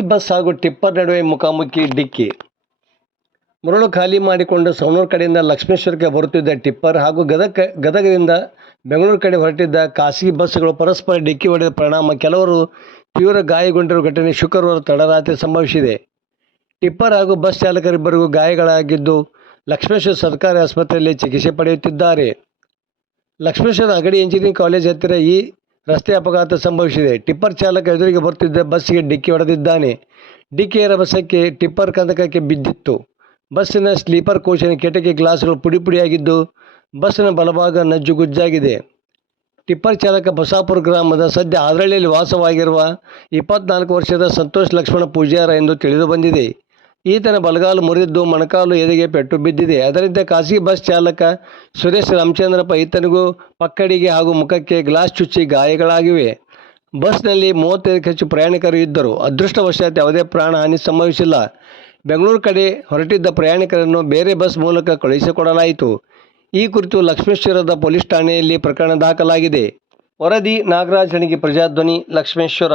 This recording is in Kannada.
ಖಾಸಗಿ ಬಸ್ ಹಾಗೂ ಟಿಪ್ಪರ್ ನಡುವೆ ಮುಖಾಮುಖಿ ಡಿಕ್ಕಿ. ಮರಳು ಖಾಲಿ ಮಾಡಿಕೊಂಡು ಸವಣೂರು ಕಡೆಯಿಂದ ಲಕ್ಷ್ಮೇಶ್ವರಕ್ಕೆ ಬರುತ್ತಿದ್ದ ಟಿಪ್ಪರ್ ಹಾಗೂ ಗದಗದಿಂದ ಬೆಂಗಳೂರು ಕಡೆ ಹೊರಟಿದ್ದ ಖಾಸಗಿ ಬಸ್ಗಳು ಪರಸ್ಪರ ಡಿಕ್ಕಿ ಹೊಡೆದ ಪರಿಣಾಮ ಕೆಲವರು ತೀವ್ರ ಗಾಯಗೊಂಡಿರುವ ಘಟನೆ ಶುಕ್ರವಾರ ತಡರಾತ್ರಿ ಸಂಭವಿಸಿದೆ. ಟಿಪ್ಪರ್ ಹಾಗೂ ಬಸ್ ಚಾಲಕರಿಬ್ಬರಿಗೂ ಗಾಯಗಳಾಗಿದ್ದು ಲಕ್ಷ್ಮೇಶ್ವರ ಸರ್ಕಾರಿ ಆಸ್ಪತ್ರೆಯಲ್ಲಿ ಚಿಕಿತ್ಸೆ ಪಡೆಯುತ್ತಿದ್ದಾರೆ. ಲಕ್ಷ್ಮೇಶ್ವರ ಅಗಡಿ ಇಂಜಿನಿಯರಿಂಗ್ ಕಾಲೇಜ್ ಹತ್ತಿರ ಈ ರಸ್ತೆ ಅಪಘಾತ ಸಂಭವಿಸಿದೆ. ಟಿಪ್ಪರ್ ಚಾಲಕ ಎದುರಿಗೆ ಬರುತ್ತಿದ್ದ ಬಸ್ಸಿಗೆ ಡಿಕ್ಕಿ ಹೊಡೆದಿದ್ದಾನೆ. ಡಿಕ್ಕಿಯ ರಭಸಕ್ಕೆ ಟಿಪ್ಪರ್ ಕಂದಕಕ್ಕೆ ಬಿದ್ದಿತ್ತು. ಬಸ್ಸಿನ ಸ್ಲೀಪರ್ ಕೋಚಿನ ಕಿಟಕಿ ಗ್ಲಾಸ್ಗಳು ಪುಡಿಯಾಗಿದ್ದು ಬಸ್ಸಿನ ಬಲಭಾಗ ನಜ್ಜುಗುಜ್ಜಾಗಿದೆ. ಟಿಪ್ಪರ್ ಚಾಲಕ ಬಸಾಪುರ ಗ್ರಾಮದ ಸದ್ಯ ಆದರಳ್ಳಿಯಲ್ಲಿ ವಾಸವಾಗಿರುವ 24 ವರ್ಷದ ಸಂತೋಷ್ ಲಕ್ಷ್ಮಣ ಪೂಜಾರ ಎಂದು ತಿಳಿದು ಬಂದಿದೆ. ಈತನ ಬಲಗಾಲು ಮುರಿದಿದ್ದು ಮೊಣಕಾಲು ಎದೆಗೆ ಪೆಟ್ಟು ಬಿದ್ದಿದೆ. ಅದರಿಂದ ಖಾಸಗಿ ಬಸ್ ಚಾಲಕ ಸುರೇಶ್ ರಾಮಚಂದ್ರಪ್ಪ ಈತನಿಗೂ ಪಕ್ಕಡಿಗೆ ಹಾಗೂ ಮುಖಕ್ಕೆ ಗ್ಲಾಸ್ ಚುಚ್ಚಿ ಗಾಯಗಳಾಗಿವೆ. ಬಸ್ನಲ್ಲಿ 35ಕ್ಕೂ ಹೆಚ್ಚು ಪ್ರಯಾಣಿಕರು ಇದ್ದರು. ಅದೃಷ್ಟವಶಾತ್ ಯಾವುದೇ ಪ್ರಾಣ ಹಾನಿ ಸಂಭವಿಸಿಲ್ಲ. ಬೆಂಗಳೂರು ಕಡೆ ಹೊರಟಿದ್ದ ಪ್ರಯಾಣಿಕರನ್ನು ಬೇರೆ ಬಸ್ ಮೂಲಕ ಕಳುಹಿಸಿಕೊಡಲಾಯಿತು. ಈ ಕುರಿತು ಲಕ್ಷ್ಮೇಶ್ವರದ ಪೊಲೀಸ್ ಠಾಣೆಯಲ್ಲಿ ಪ್ರಕರಣ ದಾಖಲಾಗಿದೆ. ವರದಿ ನಾಗರಾಜ್ ಹಣಗಿ, ಪ್ರಜಾಧ್ವನಿ, ಲಕ್ಷ್ಮೇಶ್ವರ.